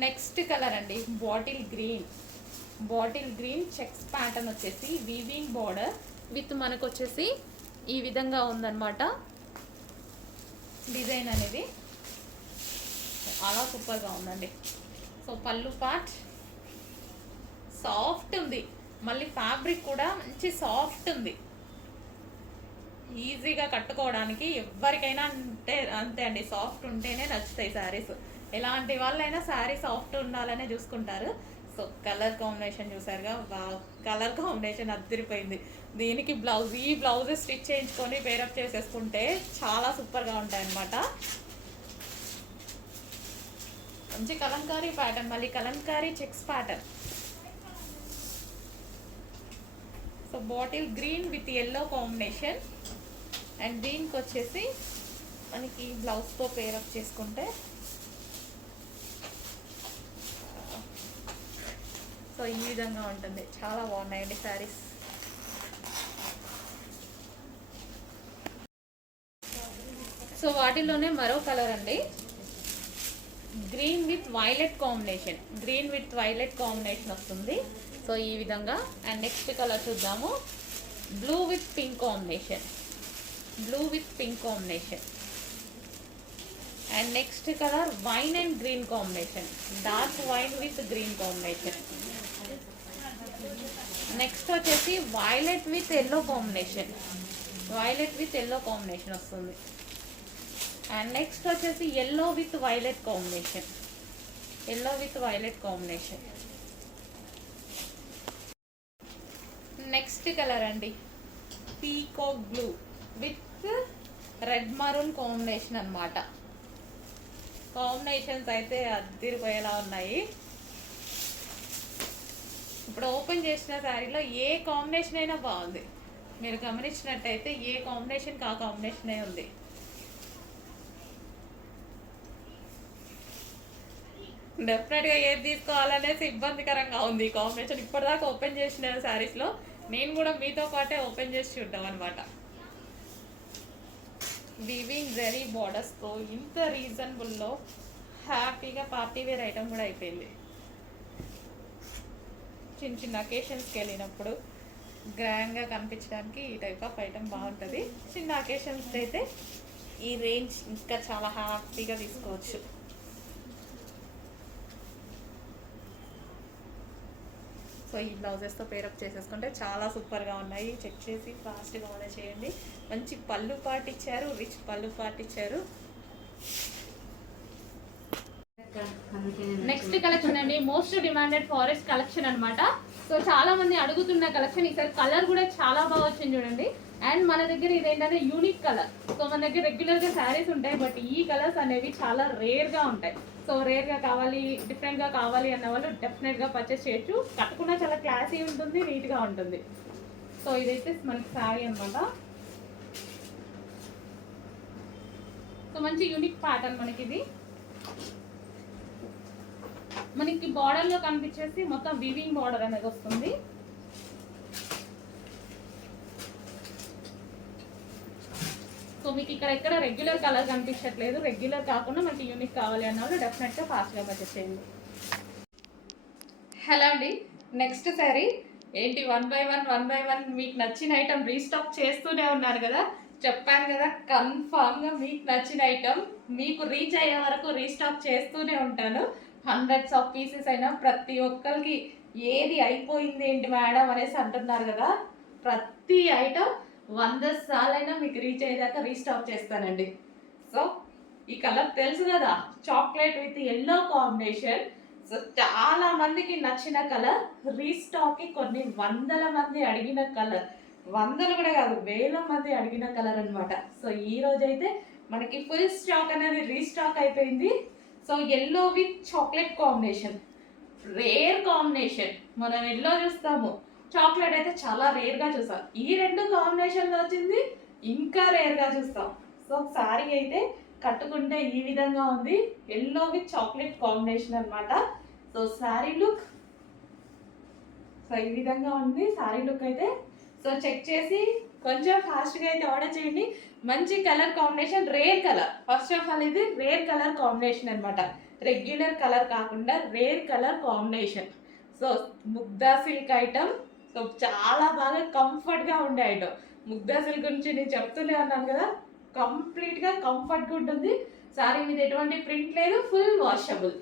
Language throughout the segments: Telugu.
నెక్స్ట్ కలర్ అండి బాటిల్ గ్రీన్ చెక్స్ ప్యాటర్న్ వచ్చేసి వీవింగ్ బార్డర్ విత్ మనకు వచ్చేసి ఈ విధంగా ఉందన్నమాట డిజైన్ అనేది. చాలా సూపర్గా ఉందండి. సో పళ్ళు పార్ట్ సాఫ్ట్ ఉంది, మళ్ళీ ఫ్యాబ్రిక్ కూడా మంచి సాఫ్ట్ ఉంది, ఈజీగా కట్టుకోవడానికి ఎవరికైనా అంతే అండి, సాఫ్ట్ ఉంటేనే నచ్చుతాయి శారీస్. ఎలాంటి వాళ్ళైనా శారీ సాఫ్ట్ ఉండాలనే చూసుకుంటారు. సో కలర్ కాంబినేషన్ చూసారుగా, కలర్ కాంబినేషన్ అద్దరిపోయింది. దీనికి ఈ బ్లౌజ్ స్టిచ్ చేయించుకొని పేరప్ చేసేసుకుంటే చాలా సూపర్గా ఉంటాయి అన్నమాట. మంచి కలంకారీ ప్యాటర్న్, మళ్ళీ Kalamkari checks pattern. So bottle green with yellow combination. And దీనికి వచ్చేసి మనకి బ్లౌజ్తో పేరప్ చేసుకుంటే సో ఈ విధంగా ఉంటుంది. చాలా బాగున్నాయండి శారీస్. సో వాటిలోనే మరో కలర్ అండి, గ్రీన్ విత్ వైలెట్ కాంబినేషన్ వస్తుంది. సో ఈ విధంగా. అండ్ నెక్స్ట్ కలర్ చూద్దాము, blue with pink combination. And next colour wine and green combination, dark wine with green combination. Next వచ్చేసి వైలెట్ విత్ ఎల్లో కాంబినేషన్ వస్తుంది. అండ్ నెక్స్ట్ వచ్చేసి yellow with violet combination. Next colour అండి, peacock blue with red maroon combination అన్నమాట. కాంబినేషన్స్ అయితే అద్దరిపోయేలా ఉన్నాయి. ఇప్పుడు ఓపెన్ చేసిన శారీలో ఏ కాంబినేషన్ అయినా బాగుంది. మీరు గమనించినట్టయితే ఏ కాంబినేషన్కి ఆ కాంబినేషనే ఉంది. డెఫినెట్గా ఏది తీసుకోవాలనేసి ఇబ్బందికరంగా ఉంది ఈ కాంబినేషన్. ఇప్పటిదాకా ఓపెన్ చేసిన శారీస్లో నేను కూడా మీతో పాటే ఓపెన్ చేసి చూద్దాం అనమాట. వీవింగ్ జరీ బార్డర్స్తో ఇంత రీజనబుల్లో హ్యాపీగా పార్టీ వేర్ ఐటమ్ కూడా అయిపోయింది. చిన్న అకేషన్స్కి వెళ్ళినప్పుడు గ్రాండ్గా కనిపించడానికి ఈ టైప్ ఆఫ్ ఐటమ్ బాగుంటుంది. చిన్న అకేషన్స్కి అయితే ఈ రేంజ్ ఇంకా చాలా హ్యాపీగా తీసుకోవచ్చు. సో ఈ బ్లౌజెస్తో పేరప్ చేసేసుకుంటే చాలా సూపర్గా ఉన్నాయి. చెక్ చేసి ఫాస్ట్గా ఆర్డర్ చేయండి. మంచి పళ్ళు పార్ట్ ఇచ్చారు, రిచ్ పళ్ళు పార్ట్ ఇచ్చారు. నెక్స్ట్ కలెక్షన్ అండి, మోస్ట్ డిమాండెడ్ ఫారెస్ట్ కలెక్షన్ అనమాట. సో చాలా మంది అడుగుతున్న కలెక్షన్. ఈసారి కలర్ కూడా చాలా బాగా వచ్చింది చూడండి. అండ్ మన దగ్గర ఇదేంటంటే యూనిక్ కలర్. సో మన దగ్గర రెగ్యులర్గా శారీస్ ఉంటాయి, బట్ ఈ కలర్స్ అనేవి చాలా రేర్గా ఉంటాయి. సో రేర్గా కావాలి, డిఫరెంట్గా కావాలి అన్న వాళ్ళు డెఫినెట్గా పర్చేస్ చేయొచ్చు. కట్టుకున్నా చాలా క్లాసీ ఉంటుంది, నీట్గా ఉంటుంది. సో ఇదైతే మనకి శారీ అనమాట. సో మంచి యూనిక్ ప్యాటర్న్ మనకి ఇది. మనకి బార్డర్లో కనిపించేసి మొత్తం వీవింగ్ బార్డర్ అనేది వస్తుంది. సో మీకు ఇక్కడ ఎక్కడ రెగ్యులర్ కలర్ కనిపించట్లేదు. రెగ్యులర్ కాకుండా మనకి యూనిక్ కావాలి అన్న వాళ్ళు డెఫినెట్గా ఫాస్ట్గా పర్చేస్ చేయండి. హలో అండి, నెక్స్ట్ శారీ ఏంటి, వన్ బై వన్ మీకు నచ్చిన ఐటమ్ రీస్టాక్ చేస్తూనే ఉన్నారు కదా. చెప్పాను కదా, కన్ఫామ్గా మీకు నచ్చిన ఐటమ్ మీకు రీచ్ అయ్యే వరకు రీస్టాక్ చేస్తూనే ఉంటాను. హండ్రెడ్స్ ఆఫ్ పీసెస్ అయినా ప్రతి ఒక్కరికి ఏది అయిపోయింది ఏంటి మేడం అనేసి అంటున్నారు కదా. ప్రతి ఐటమ్ 100 సార్లైనా మీకు రీచ్ అయ్యేదాకా రీస్టాక్ చేస్తానండి. సో ఈ కలర్ తెలుసు కదా, chocolate with yellow combination. So చాలా మందికి నచ్చిన కలర్, రీస్టాక్కి కొన్ని వందల మంది అడిగిన కలర్, వందలు కూడా కాదు వేల మంది అడిగిన కలర్ అనమాట. సో ఈ రోజైతే మనకి ఫుల్ స్టాక్ అనేది రీస్టాక్ అయిపోయింది. So yellow with chocolate combination, rare combination. మనం ఎల్లో చూస్తాము, చాక్లెట్ అయితే చాలా రేర్గా చూస్తాం. ఈ రెండు కాంబినేషన్లో వచ్చింది ఇంకా రేర్గా చూస్తాం. సో శారీ అయితే కట్టుకుంటే ఈ విధంగా ఉంది, ఎల్లో విత్ చాక్లెట్ కాంబినేషన్ అనమాట. సో శారీ లుక్ సో ఈ విధంగా ఉంది శారీ లుక్ అయితే. సో చెక్ చేసి కొంచెం ఫాస్ట్గా అయితే ఆర్డర్ చేయండి. మంచి colour combination, rare colour. First of all ఇది రేర్ కలర్ కాంబినేషన్ అనమాట. రెగ్యులర్ కలర్ కాకుండా రేర్ కలర్ కాంబినేషన్. సో ముగ్ధా సిల్క్ ఐటమ్. సో చాలా బాగా కంఫర్ట్గా ఉండే ఐటమ్. ముగ్ధా సిల్క్ గురించి నేను చెప్తూనే ఉన్నాను కదా, కంప్లీట్గా కంఫర్ట్గా ఉంటుంది. సారీ మీద ఎటువంటి ప్రింట్ లేదు, ఫుల్ వాషబుల్.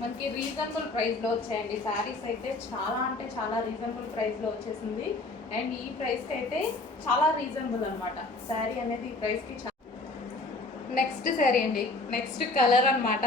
మనకి రీజనబుల్ ప్రైస్లో వచ్చాయండి శారీస్ అయితే. చాలా అంటే చాలా రీజనబుల్ ప్రైస్లో వచ్చేసింది. అండ్ ఈ ప్రైస్కి అయితే చాలా రీజనబుల్ అనమాట శారీ అనేది. ఈ ప్రైస్కి నెక్స్ట్ శారీ అండి, నెక్స్ట్ కలర్ అనమాట.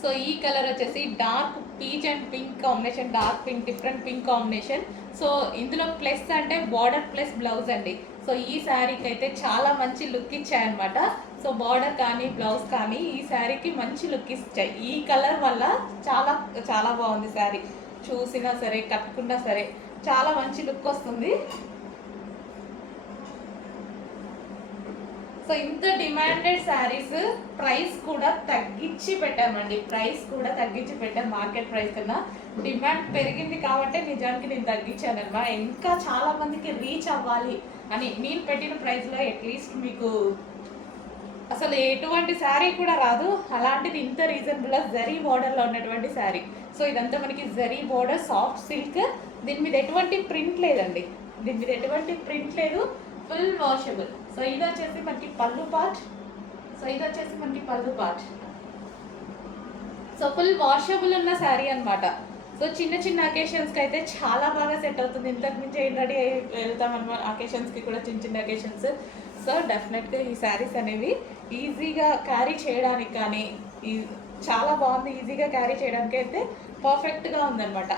సో ఈ కలర్ వచ్చేసి dark peach and pink combination, dark pink, different pink combination. So ఇందులో ప్లస్ అంటే బార్డర్ ప్లస్ బ్లౌజ్ అండి. సో ఈ శారీకి అయితే చాలా మంచి లుక్ ఇచ్చాయన్నమాట. సో బార్డర్ కానీ బ్లౌజ్ కానీ ఈ శారీకి మంచి లుక్ ఇచ్చాయి. ఈ కలర్ వల్ల చాలా చాలా బాగుంది శారీ. చూసినా సరే కట్టుకున్నా సరే చాలా మంచి లుక్ వస్తుంది. సో ఇంత డిమాండెడ్ శారీస్ ప్రైస్ కూడా తగ్గించి పెట్టామండి. ప్రైస్ కూడా తగ్గించి పెట్టాం. మార్కెట్ ప్రైస్ కన్నా డిమాండ్ పెరిగింది కాబట్టి నిజానికి నేను తగ్గించాను అనమాట. ఇంకా చాలా మందికి రీచ్ అవ్వాలి అని నేను పెట్టిన ప్రైస్లో అట్లీస్ట్ మీకు అసలు ఎటువంటి శారీ కూడా రాదు. అలాంటిది ఇంత రీజనబుల్గా జరీ బోర్డర్లో ఉన్నటువంటి శారీ. సో ఇదంతా మనకి జరీ బోర్డర్, సాఫ్ట్ సిల్క్. దీని మీద ఎటువంటి ప్రింట్ లేదండి, దీని మీద ఎటువంటి ప్రింట్ లేదు, ఫుల్ వాషబుల్. సో ఇది వచ్చేసి మనకి పళ్ళు పార్ట్. సో ఫుల్ వాషబుల్ ఉన్న శారీ అనమాట. సో చిన్న చిన్న అకేషన్స్కి అయితే చాలా బాగా సెట్ అవుతుంది. ఇంతకు మించి ఏం రెడీ వెళ్తాం అనమాట అకేషన్స్కి కూడా, చిన్న చిన్న అకేషన్స్. సో డెఫినెట్గా ఈ శారీస్ అనేవి ఈజీగా క్యారీ చేయడానికి కానీ చాలా బాగుంది. ఈజీగా క్యారీ చేయడానికి అయితే పర్ఫెక్ట్గా ఉందన్నమాట.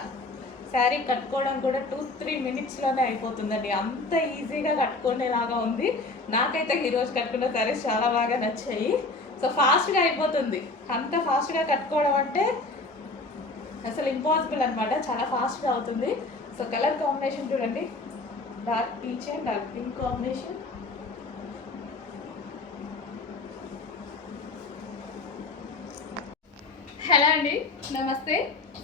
శారీ కట్టుకోవడం కూడా 2-3 మినిట్స్లోనే అయిపోతుందండి. అంత ఈజీగా కట్టుకునేలాగా ఉంది. నాకైతే ఈరోజు కట్టుకున్న శారీస్ చాలా బాగా నచ్చాయి. సో ఫాస్ట్గా అయిపోతుంది. అంత ఫాస్ట్గా కట్టుకోవడం అంటే అసలు ఇంపాసిబుల్ అనమాట. చాలా ఫాస్ట్గా అవుతుంది. సో కలర్ కాంబినేషన్ చూడండి, dark peach and dark pink combination. Hello అండి, నమస్తే.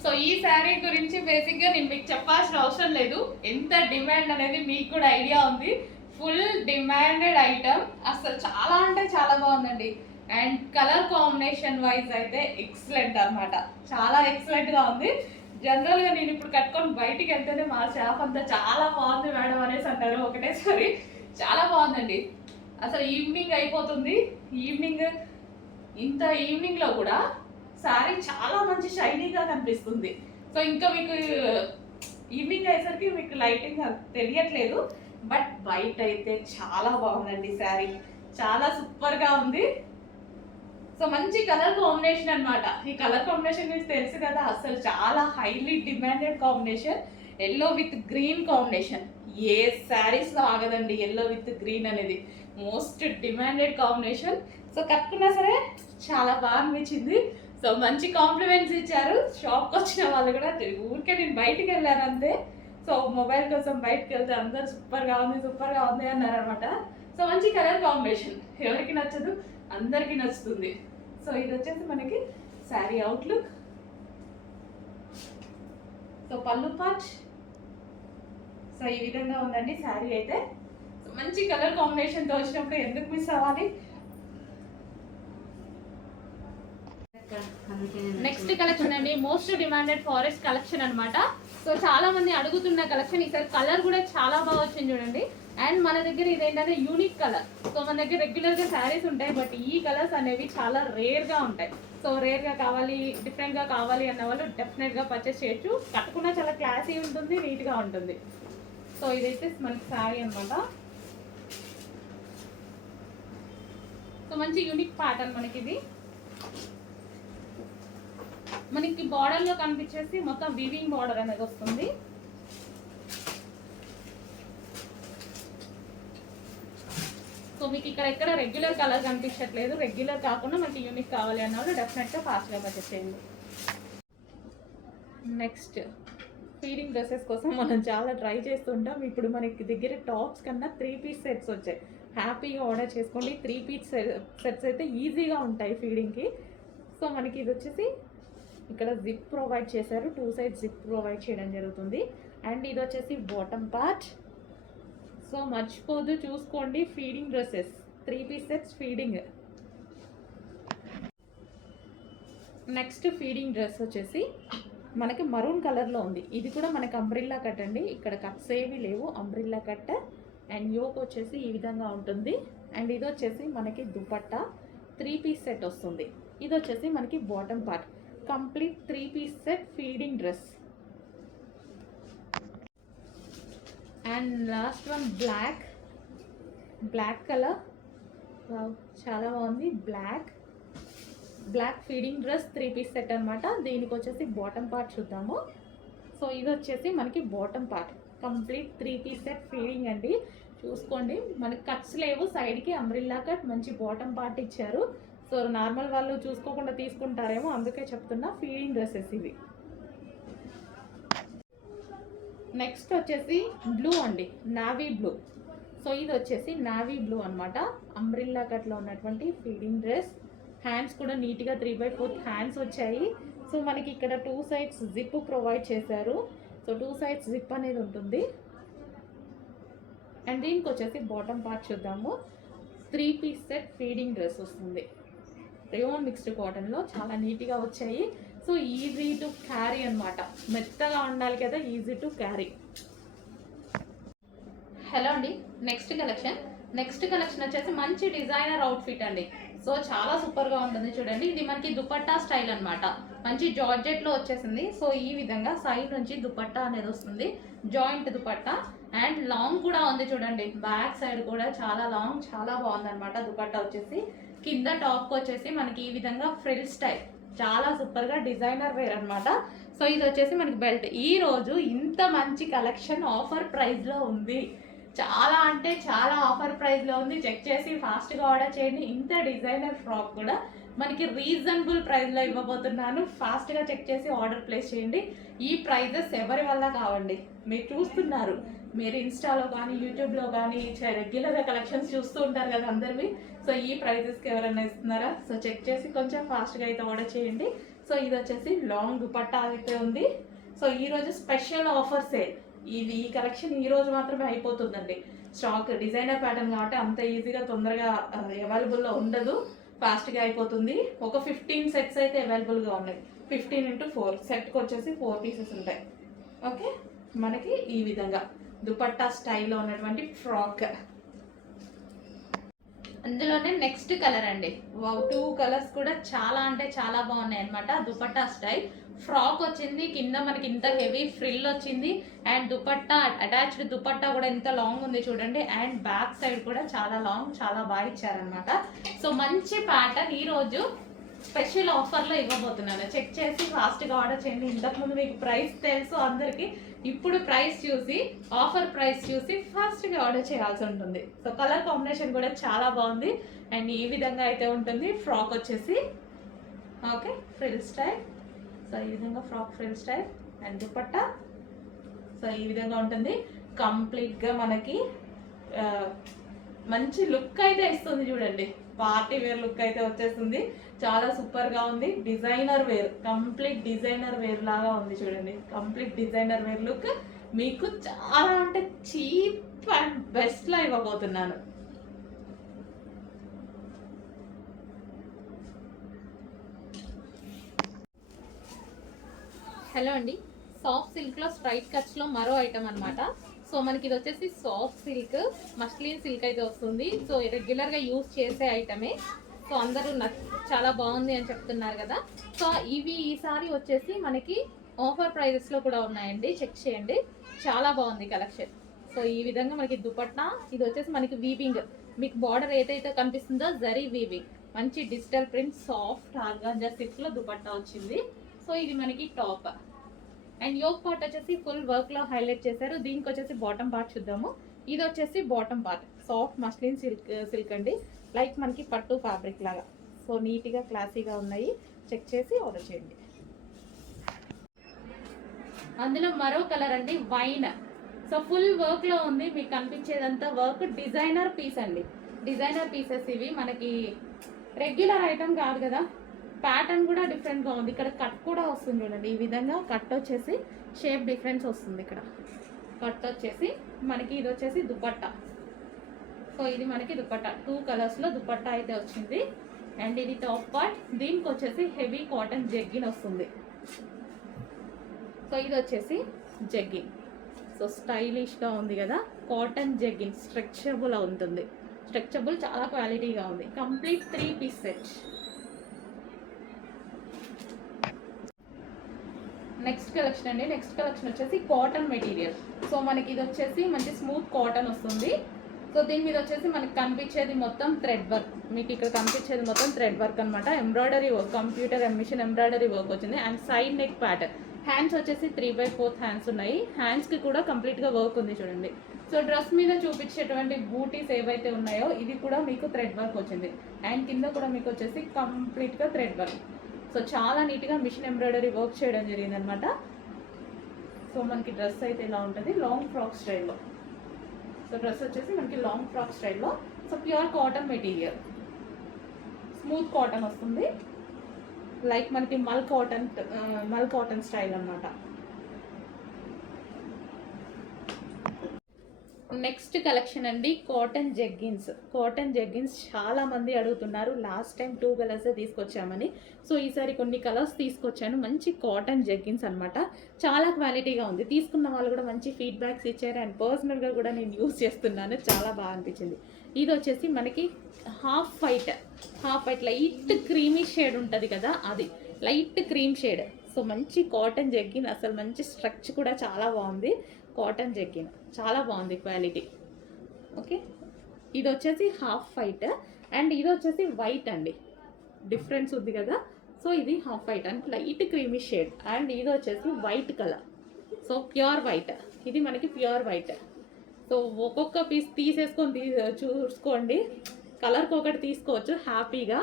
సో ఈ శారీ గురించి బేసిక్గా నేను మీకు చెప్పాల్సిన అవసరం లేదు. ఎంత డిమాండ్ అనేది మీకు కూడా ఐడియా ఉంది. Full demanded item. అసలు చాలా అంటే చాలా బాగుందండి. అండ్ కలర్ కాంబినేషన్ వైజ్ అయితే ఎక్సలెంట్ అనమాట. చాలా ఎక్సలెంట్గా ఉంది. జనరల్గా నేను ఇప్పుడు కట్టుకొని బయటికి వెళ్తేనే మా షాప్ అంతా చాలా బాగుంది మేడం అనేసి అంటారు ఒకటేసారి. చాలా బాగుందండి. అసలు ఈవినింగ్ అయిపోతుంది. ఈవినింగ్లో కూడా శారీ చాలా మంచి షైనీగా కనిపిస్తుంది. సో ఇంకా మీకు ఈవినింగ్ అయ్యేసరికి మీకు లైటింగ్ తెలియట్లేదు, బట్ బయట అయితే చాలా బాగుందండి శారీ. చాలా సూపర్గా ఉంది. సో మంచి కలర్ కాంబినేషన్ అనమాట. ఈ కలర్ కాంబినేషన్ మీకు తెలుసు కదా, అసలు చాలా highly demanded combination. Yellow with green combination. ఏ శారీస్లో ఆగదండి ఎల్లో విత్ గ్రీన్ అనేది. Most demanded combination. సో కట్టుకున్నా సరే చాలా బాగా అనిపించింది. సో మంచి కాంప్లిమెంట్స్ ఇచ్చారు. షాప్కి వచ్చిన వాళ్ళు కూడా. ఊరికే నేను బయటికి వెళ్ళాను అంతే. సో మొబైల్ కోసం బయటకు వెళ్తే అందరు సూపర్గా ఉంది అన్నారు అనమాట. సో మంచి కలర్ కాంబినేషన్. ఎవరికి నచ్చదు, అందరికీ నచ్చుతుంది. సో ఇది వచ్చేసి మనకి శారీ అవుట్లుక్. సో పళ్ళు పార్ట్. సో ఈ విధంగా ఉందండి శారీ అయితే. సో మంచి కలర్ కాంబినేషన్తో వచ్చినప్పుడు ఎందుకు మిస్ అవ్వాలి. నెక్స్ట్ కలెక్షన్ అండి, మోస్ట్ డిమాండెడ్ ఫారెస్ట్ కలెక్షన్ అనమాట. సో చాలా మంది అడుగుతున్న కలెక్షన్. ఈసారి కలర్ కూడా చాలా బాగా వచ్చింది చూడండి. అండ్ మన దగ్గర ఇదేంటంటే యూనిక్ కలర్. సో మన దగ్గర రెగ్యులర్గా శారీస్ ఉంటాయి, బట్ ఈ కలర్స్ అనేవి చాలా రేర్గా ఉంటాయి. సో రేర్గా కావాలి, డిఫరెంట్గా కావాలి అన్న వాళ్ళు డెఫినెట్గా పర్చేస్ చేయొచ్చు. కట్టుకున్నా చాలా క్లాసీ ఉంటుంది, నీట్గా ఉంటుంది. సో ఇదైతే మనకి శారీ అనమాట. సో మంచి యూనిక్ ప్యాటర్న్ మనకి ఇది. మనకి బార్డర్లో కనిపించేసి మొత్తం వీవింగ్ బార్డర్ అనేది వస్తుంది. సో మీకు ఇక్కడ ఎక్కడ రెగ్యులర్ కలర్ కనిపించట్లేదు. రెగ్యులర్ కాకుండా మనకి యూనిక్ కావాలి అన్న వాళ్ళు డెఫినెట్గా ఫాస్ట్గా పర్చేస్ చేయండి. నెక్స్ట్ ఫీడింగ్ డ్రెస్సెస్ కోసం మనం చాలా ట్రై చేస్తుంటాం. ఇప్పుడు మనకి దగ్గర టాప్స్ కన్నా 3 పీస్ సెట్స్ వచ్చాయి. హ్యాపీగా ఆర్డర్ చేసుకోండి. 3 పీస్ సెట్స్ అయితే ఈజీగా ఉంటాయి ఫీడింగ్కి. సో మనకి ఇది వచ్చేసి ఇక్కడ జిప్ ప్రొవైడ్ చేశారు. 2 సైడ్ జిప్ ప్రొవైడ్ చేయడం జరుగుతుంది. అండ్ ఇది వచ్చేసి బాటమ్ పార్ట్. సో మర్చిపోదు చూసుకోండి. Feeding dresses 3 piece sets feeding. Next feeding dress వచ్చేసి మనకి మరూన్ కలర్లో ఉంది. ఇది కూడా మనకి అంబ్రిల్లా కట్ అండి. ఇక్కడ కట్స్ ఏవి లేవు, అంబ్రిల్లా కట్. అండ్ యోక్ వచ్చేసి ఈ విధంగా ఉంటుంది. అండ్ ఇది వచ్చేసి మనకి దుపట్టా 3 పీస్ సెట్ వస్తుంది. ఇది వచ్చేసి మనకి bottom part. Complete 3 piece set feeding dress. And last one black colour. చాలా బాగుంది. Black feeding dress 3 piece set అనమాట. దీనికి వచ్చేసి బాటమ్ పార్ట్ చూద్దాము. సో ఇది వచ్చేసి మనకి bottom part. Complete 3 piece set feeding అండి. చూసుకోండి, మనకి కట్స్ లేవు, సైడ్కి అంబ్రిల్లా కట్, మంచి బాటమ్ పార్ట్ ఇచ్చారు. సో నార్మల్ వాళ్ళు చూసుకోకుండా తీసుకుంటారేమో, అందుకే చెప్తున్నా. ఫీడింగ్ డ్రెస్సెస్ ఇవి. నెక్స్ట్ వచ్చేసి బ్లూ అండి, నావీ బ్లూ. సో ఇది వచ్చేసి నావీ బ్లూ అనమాట. అంబ్రిల్లా కట్లో ఉన్నటువంటి ఫీడింగ్ డ్రెస్. హ్యాండ్స్ కూడా నీట్గా 3/4 హ్యాండ్స్ వచ్చాయి. సో మనకి ఇక్కడ 2 సైడ్స్ జిప్ ప్రొవైడ్ చేశారు. సో 2 సైడ్స్ జిప్ అనేది ఉంటుంది. అండ్ దీనికి వచ్చేసి బాటమ్ పార్ట్ చూద్దాము. 3 పీస్ సెట్ ఫీడింగ్ డ్రెస్ వస్తుంది. రేయాన్ మిక్స్డ్ కాటన్లో చాలా నీట్గా వచ్చాయి. సో ఈజీ టు క్యారీ అనమాట. మెత్తగా ఉండాలి కదా, ఈజీ టు క్యారీ. హలో అండి, నెక్స్ట్ కలెక్షన్ వచ్చేసి మంచి డిజైనర్ అవుట్ఫిట్ అండి. సో చాలా సూపర్గా ఉంటుంది చూడండి. ఇది మనకి దుపట్టా స్టైల్ అనమాట. మంచి జార్జెట్లో వచ్చేసింది. సో ఈ విధంగా సైడ్ నుంచి దుపట్టా అనేది వస్తుంది, జాయింట్ దుపట్టా. అండ్ లాంగ్ కూడా ఉంది చూడండి, బ్యాక్ సైడ్ కూడా చాలా లాంగ్, చాలా బాగుంది అనమాట. దుపట్టా వచ్చేసి కింద టాప్ వచ్చేసి మనకి ఈ విధంగా ఫ్రిల్ స్టైల్, చాలా సూపర్గా డిజైనర్ వేర్ అనమాట. సో ఇది వచ్చేసి మనకి బెల్ట్. ఈ రోజు ఇంత మంచి కలెక్షన్ ఆఫర్ ప్రైస్లో ఉంది. చాలా అంటే చాలా ఆఫర్ ప్రైస్లో ఉంది. చెక్ చేసి ఫాస్ట్గా ఆర్డర్ చేయండి. ఇంత డిజైనర్ ఫ్రాక్ కూడా మనకి రీజనబుల్ ప్రైస్లో ఇవ్వబోతున్నాను. ఫాస్ట్గా చెక్ చేసి ఆర్డర్ ప్లేస్ చేయండి. ఈ ప్రైజెస్ ఎవరి వల్ల కావండి, మీరు చూస్తున్నారు. మీరు ఇన్స్టాలో కానీ యూట్యూబ్లో కానీ రెగ్యులర్గా కలెక్షన్స్ చూస్తూ ఉంటారు కదా అందరివి. సో ఈ ప్రైజెస్కి ఎవరైనా ఇస్తున్నారా? సో చెక్ చేసి కొంచెం ఫాస్ట్గా అయితే ఆర్డర్ చేయండి. సో ఇది వచ్చేసి లాంగ్ దుపట్టా అయితే ఉంది. సో ఈరోజు స్పెషల్ ఆఫర్ సేల్. ఈ కలెక్షన్ ఈ రోజు మాత్రమే అయిపోతుందండి. స్టాక్ డిజైనర్ ప్యాటర్న్ కాబట్టి అంత ఈజీగా తొందరగా అవైలబుల్లో ఉండదు, ఫాస్ట్గా అయిపోతుంది. ఒక 15 సెట్స్ అయితే అవైలబుల్గా ఉన్నాయి. 15x4 సెట్కి వచ్చేసి 4 పీసెస్ ఉంటాయి. ఓకే, మనకి ఈ విధంగా దుపట్టా స్టైల్లో ఉన్నటువంటి ఫ్రాక్. అందులోనే నెక్స్ట్ కలర్ అండి. 2 కలర్స్ కూడా చాలా అంటే చాలా బాగున్నాయి అనమాట. దుపట్టా స్టైల్ ఫ్రాక్ వచ్చింది, కింద మనకి ఇంత హెవీ ఫ్రిల్ వచ్చింది. అండ్ దుపట్టా అటాచ్డ్ దుపట్టా కూడా ఎంత లాంగ్ ఉంది చూడండి. అండ్ బ్యాక్ సైడ్ కూడా చాలా లాంగ్, చాలా బాగా ఇచ్చారనమాట. సో మంచి ప్యాటర్న్ ఈరోజు స్పెషల్ ఆఫర్లో ఇవ్వబోతున్నాను. చెక్ చేసి ఫాస్ట్గా ఆర్డర్ చేయండి. ఇంతకుముందు మీకు ప్రైస్ తెలుసు అందరికీ, ఇప్పుడు ప్రైస్ చూసి, ఆఫర్ ప్రైస్ చూసి ఫాస్ట్గా ఆర్డర్ చేయాల్సి ఉంటుంది. సో కలర్ కాంబినేషన్ కూడా చాలా బాగుంది. అండ్ ఈ విధంగా అయితే ఉంటుంది ఫ్రాక్ వచ్చేసి. Okay, frill style. సో ఈ విధంగా frock frill style and dupatta. So ఈ విధంగా ఉంటుంది. కంప్లీట్గా మనకి మంచి లుక్ అయితే ఇస్తుంది చూడండి. పార్టీ వేర్ లుక్ అయితే వచ్చేస్తుంది. చాలా సూపర్గా ఉంది. Designer wear, complete designer wear లాగా ఉంది చూడండి. కంప్లీట్ డిజైనర్ వేర్ లుక్ మీకు చాలా అంటే చీప్ అండ్ బెస్ట్లా ఇవ్వబోతున్నాను. హలో అండి, సాఫ్ట్ సిల్క్లో స్ట్రైట్ కట్స్లో మరో ఐటమ్ అనమాట. సో మనకి ఇది వచ్చేసి సాఫ్ట్ సిల్క్, మస్లిన్ సిల్క్ అయితే వస్తుంది. సో రెగ్యులర్గా యూజ్ చేసే ఐటమే. సో అందరూ చాలా బాగుంది అని చెప్తున్నారు కదా. సో ఇవి ఈసారి వచ్చేసి మనకి ఆఫర్ ప్రైజెస్లో కూడా ఉన్నాయండి. చెక్ చేయండి, చాలా బాగుంది కలెక్షన్. సో ఈ విధంగా మనకి దుపట్టా. ఇది వచ్చేసి మనకి వీవింగ్, మీకు బార్డర్ ఏదైతే కనిపిస్తుందో జరీ వీవింగ్, మంచి డిజిటల్ ప్రింట్ సాఫ్ట్ ఆర్గాంజా సిల్క్లో దుపట్టా వచ్చింది. సో ఇది మనకి టాప్. అండ్ యోక్ పార్ట్ వచ్చేసి ఫుల్ వర్క్లో హైలైట్ చేశారు. దీనికి వచ్చేసి బాటమ్ పార్ట్ చూద్దాము. ఇది వచ్చేసి bottom part soft muslin silk అండి, లైక్ మనకి పట్టు ఫ్యాబ్రిక్ లాగా. సో నీట్గా క్లాసీగా ఉన్నాయి. చెక్ చేసి ఆర్డర్ చేయండి. అందులో మరో కలర్ అండి, వైన్. సో ఫుల్ వర్క్లో ఉంది, మీకు కనిపించేదంతా వర్క్. డిజైనర్ పీస్ అండి, డిజైనర్ పీసెస్ ఇవి. మనకి రెగ్యులర్ ఐటమ్ కాదు కదా. ప్యాటర్న్ కూడా డిఫరెంట్గా ఉంది. ఇక్కడ కట్ కూడా వస్తుంది చూడండి. ఈ విధంగా కట్ వచ్చేసి షేప్ డిఫరెన్స్ వస్తుంది ఇక్కడ. కట్ వచ్చేసి మనకి ఇది వచ్చేసి దుపట్టా. సో ఇది మనకి దుపట్టా 2 కలర్స్లో దుపట్టా అయితే వచ్చింది. అండ్ ఇది టాప్ పార్ట్. దీనికి వచ్చేసి హెవీ కాటన్ జెగ్గిన్ వస్తుంది. సో ఇది వచ్చేసి జెగ్గిన్. సో స్టైలిష్గా ఉంది కదా, కాటన్ జెగ్గిన్ స్ట్రెచబుల్ ఉంటుంది. స్ట్రెచబుల్ చాలా క్వాలిటీగా ఉంది. Complete 3 piece set. Next collection అండి. నెక్స్ట్ కలెక్షన్ వచ్చేసి కాటన్ మెటీరియల్. సో మనకి ఇది వచ్చేసి మంచి స్మూత్ కాటన్ వస్తుంది. సో దీని మీద వచ్చేసి మనకి కనిపించేది మొత్తం థ్రెడ్ వర్క్. మీకు ఇక్కడ కనిపించేది మొత్తం థ్రెడ్ వర్క్ అనమాట. Embroidery work, computer machine embroidery work వచ్చింది. And side neck pattern. Hands వచ్చేసి 3/4 హ్యాండ్స్ ఉన్నాయి. హ్యాండ్స్కి కూడా కంప్లీట్గా వర్క్ ఉంది చూడండి. సో డ్రెస్ మీద చూపించేటువంటి బూటీస్ ఏవైతే ఉన్నాయో ఇది కూడా మీకు థ్రెడ్ వర్క్ వచ్చింది. అండ్ కింద కూడా మీకు వచ్చేసి కంప్లీట్గా థ్రెడ్ వర్క్. సో చాలా నీట్గా మిషన్ ఎంబ్రాయిడరీ వర్క్ చేయడం జరిగింది అనమాట. సో మనకి డ్రెస్ అయితే ఇలా ఉంటుంది, లాంగ్ ఫ్రాక్ స్టైల్లో. సో డ్రెస్ వచ్చేసి మనకి లాంగ్ ఫ్రాక్ స్టైల్లో. So pure cotton material, smooth cotton వస్తుంది. లైక్ మనకి మల్ కాటన్ స్టైల్ అనమాట. నెక్స్ట్ కలెక్షన్ అండి, కాటన్ జెగ్గిన్స్. కాటన్ జెగ్గిన్స్ చాలా మంది అడుగుతున్నారు. లాస్ట్ టైం 2 కలర్స్ తీసుకొచ్చామని. సో ఈసారి కొన్ని కలర్స్ తీసుకొచ్చాను. మంచి కాటన్ జెగ్గిన్స్ అనమాట. చాలా క్వాలిటీగా ఉంది. తీసుకున్న వాళ్ళు కూడా మంచి ఫీడ్బ్యాక్స్ ఇచ్చారు. అండ్ పర్సనల్గా కూడా నేను యూజ్ చేస్తున్నాను. చాలా బాగా అనిపించింది. ఇది వచ్చేసి మనకి half white light creamy shade ఉంటుంది కదా, అది లైట్ క్రీమ్ షేడ్. సో మంచి కాటన్ జెగ్గిన్. అసలు మంచి స్ట్రక్చర్ కూడా చాలా బాగుంది. కాటన్ జెగ్గిన్ చాలా బాగుంది క్వాలిటీ. ఓకే, ఇది వచ్చేసి హాఫ్ వైట్ అండ్ ఇది వచ్చేసి వైట్ అండి. డిఫరెన్స్ ఉంది కదా. సో ఇది half white and light creamy shade. And ఇది వచ్చేసి white colour. So pure white. ఇది మనకి ప్యూర్ వైట్. సో ఒక్కొక్క పీస్ తీసేసుకొని చూసుకోండి. కలర్కి ఒకటి తీసుకోవచ్చు హ్యాపీగా.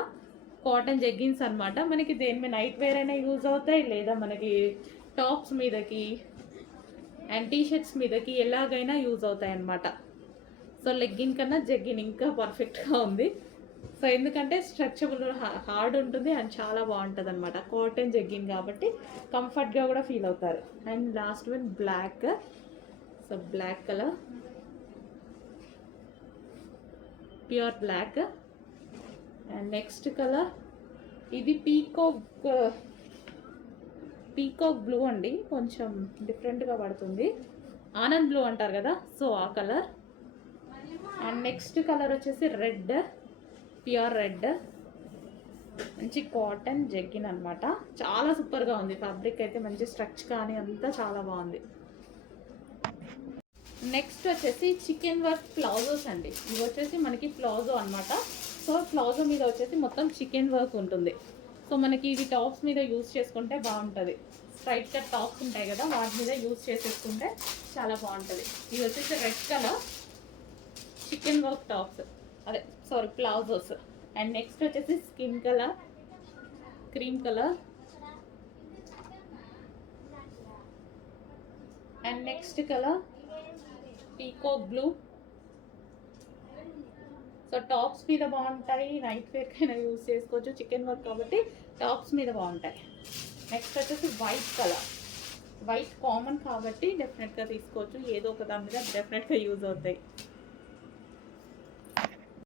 కాటన్ జెగ్గిన్స్ అనమాట. మనకి దేని మీద నైట్ వేర్ అయినా యూజ్ అవుతాయి, లేదా మనకి టాప్స్ మీదకి అండ్ టీషర్ట్స్ మీదకి ఎలాగైనా యూజ్ అవుతాయి అన్నమాట. సో లెగ్గిన్ కన్నా జెగ్గిన్ ఇంకా పర్ఫెక్ట్గా ఉంది. సో ఎందుకంటే స్ట్రెచబుల్ హార్డ్ ఉంటుంది అండ్ చాలా బాగుంటుంది అనమాట. కాటన్ జెగ్గిన్ కాబట్టి కంఫర్ట్గా కూడా ఫీల్ అవుతారు. And last one black. So black colour, pure black. And next colour ఇది పీకాక్ బ్లూ అండి. కొంచెం డిఫరెంట్గా పడుతుంది. ఆనంద్ బ్లూ అంటారు కదా, సో ఆ కలర్. అండ్ నెక్స్ట్ కలర్ వచ్చేసి రెడ్, ప్యూర్ రెడ్. మంచి కాటన్ జెగ్గిన్ అనమాట. చాలా సూపర్గా ఉంది. ఫ్యాబ్రిక్ అయితే మంచి స్ట్రక్చర్ కానీ అంతా చాలా బాగుంది. నెక్స్ట్ వచ్చేసి చికెన్ వర్క్ ప్లాజోస్ అండి. ఇవి వచ్చేసి మనకి ప్లాజో అనమాట. సో ప్లాజో మీద వచ్చేసి మొత్తం చికెన్ వర్క్ ఉంటుంది. సో మనకి ఇవి టాప్స్ మీద యూజ్ చేసుకుంటే బాగుంటుంది. స్ట్రైట్ కట్ టాప్స్ ఉంటాయి కదా, వాటి మీద యూజ్ చేసేసుకుంటే చాలా బాగుంటుంది. ఇది వచ్చేసి red colour chicken work tops, palazzos. And next వచ్చేసి skin colour, cream colour. And next colour peacock blue. So tops మీద బాగుంటాయి, నైట్ వేర్కైనా యూజ్ చేసుకోవచ్చు. చికెన్ వర్క్ కాబట్టి టాప్స్ మీద బాగుంటాయి. నెక్స్ట్ వచ్చేసి వైట్ కలర్. వైట్ కామన్ కాబట్టి డెఫినెట్గా తీసుకోవచ్చు. ఏదో ఒక దాని మీద డెఫినెట్గా యూజ్ అవుతాయి.